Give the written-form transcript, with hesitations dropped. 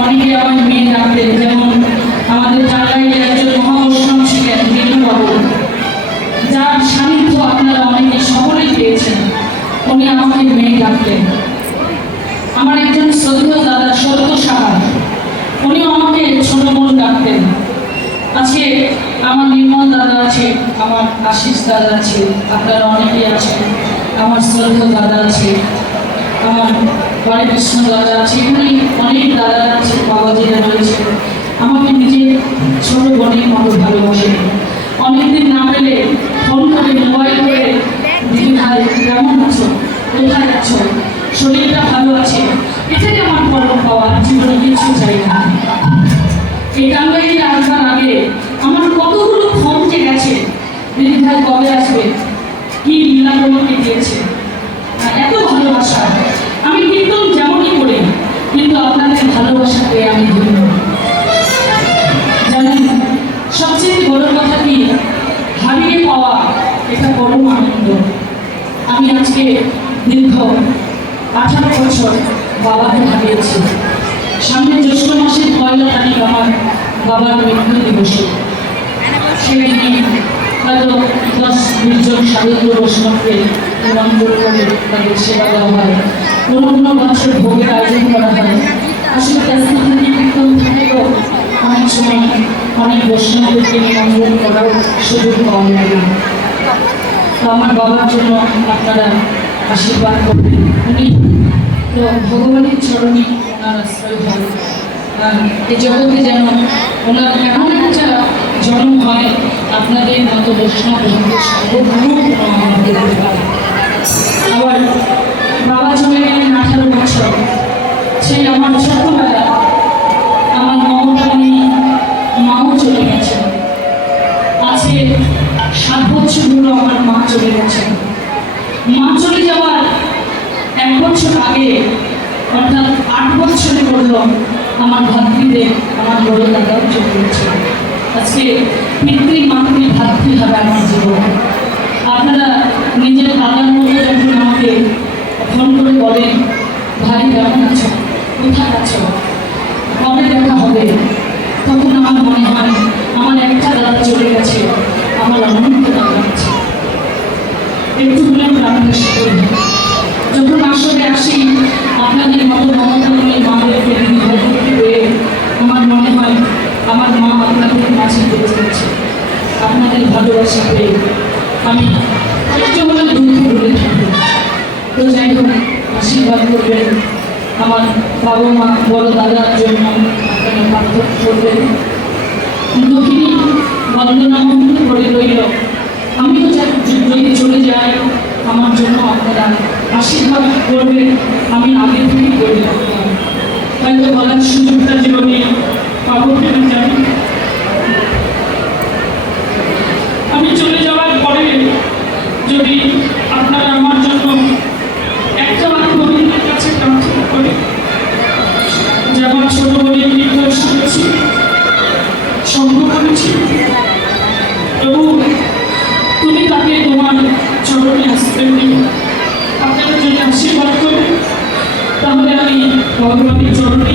অনেকে আমার মেয়ে ডাকতেন, যেমন আমাদের টাঙ্গাইলে একজন মহাবৈষ্ণব ছিলেন বিন্দুবাবু, যার সান্নিধ্য আপনারা অনেকে সকলেই পেয়েছেন। উনি আমাকে মেয়ে ডাকতেন। আমার একজন শ্রদ্ধেয় দাদা সত্য সাহা, উনিও আমাকে ছোট বোন ডাকতেন। আজকে আমার নির্মল দাদা আছে, আমার আশিস দাদা আছে, আপনারা অনেকেই আছেন। আমার শ্রদ্ধেয় দাদা আছে, আমার বাড়ি কৃষ্ণ দাদা আছে, এখানে অনেক দাদা আছে, বাবাজিরা রয়েছে। আমাকে নিজের ছোট বোনের মতো ভালোবাসে। অনেকদিন না পেলে ফোন করে, মোবাইল করে, দিদি ভাই কেমন আছো, কোথায় আছো, শরীরটা ভালো আছে, এটাই আমার পরম পাওয়া। জীবনে কিছু চাই না। এই টাঙ্গাইলে আসবার আগে আমার কতগুলো ফোন গেছে, দিদি ভাই কবে আসবে, কি লীলা তোমাকে দিয়েছে, এত ভালোবাসা। আমি কীর্তন যেমনই করি, কিন্তু আপনাদের ভালোবাসা পেয়ে আমি ধন্য। জানেন, সবচেয়ে বড় কথা কি, হারিয়ে পাওয়া এটা পরম আনন্দ। আমি আজকে দীর্ঘ 18 বছর বাবাকে হারিয়েছি। সামনে জ্যৈষ্ঠ মাসের 1 তারিখ আমার বাবার মৃত্যু দিবস। সেই দিনে হয়তো 10-20 জন সাধু বৈষ্ণবকে নিমন্ত্রণ করে তাদের সেবা দেওয়া হয়। কোনো বছর ভোগের আয়োজন করা হয়। আসলে কীর্তন থেকেও অনেক সময় অনেক বৈষ্ণবদেরকে নিমন্ত্রণ করার সুযোগ পাওয়া যায় না। তো আমার বাবার জন্য আপনারা আশীর্বাদ করবেন। উনি তো ভগবানের চরণে ওনার আশ্রয় হয়। এই জগতে যেন ওনার এমন একটা জন্ম হয়, আপনাদের মতো বৈষ্ণব আবার বাবা চলে গেলেন 18 বছর। সেই আমার ছোটবেলা, আমার মমতামণি মাও চলে গেছেন। আজকে 7 বছর হলো আমার মা চলে গেছেন। মা চলে যাওয়ার 1 বছর আগে, অর্থাৎ 8 বছরে পড়ল আমার ভাতৃদের, আমার বড় দাদাও চলে গেছে। আজকে পিতৃ মাতৃ ভাতৃ হবে আমার জীবন। আপনারা নিজের দাদার মতো যখন আমাকে ফোন করে বলেন, ভাই কেমন আছো, কোথায় আছো, কবে দেখা হবে, তখন আমার মনে হয় আমার একটা দাদা চলে গেছে, আমার অনন্ত দাদা আছে। একটু হলে প্রাণটা শিখে যখন আসলে আসি, আপনাদের মতো মমতাময়ী মাদেরকে দিদি পেয়ে আমার মনে হয় আমার মা আপনাদের মাঝে বেঁচে গেছে। আপনাদের ভালোবাসা পেয়ে আমি একটু হলে দুঃখ ভুলে থাকবো। তো যাই হোক, আশীর্বাদ করবেন আমার বাবা মা বড় দাদার জন্য, আপনারা পার্থক্য করবেন। দক্ষিণী বন্দনা মন্ত্র করে রইল। আমিও যদি চলে যাই, আমার জন্য আপনারা আশীর্বাদ করবেন। আমি আগে থেকেই করে রাখতাম, হয়তো বলার সুযোগটা জীবনে পাবো কিনা জানি। আমি চলে যাওয়ার পরে যদি আপনারা আমার জন্য একটা গোবিন্দের কাছে প্রার্থনা করে, যে আমার ছোট বোনের কীর্তন শুনেছি, সঙ্গ করেছি, এবং তুমি তাকে তোমার চরণে আসতে দিও, আপনারা যদি আশীর্বাদ করে, তাহলে আমি ভগবানের চরণে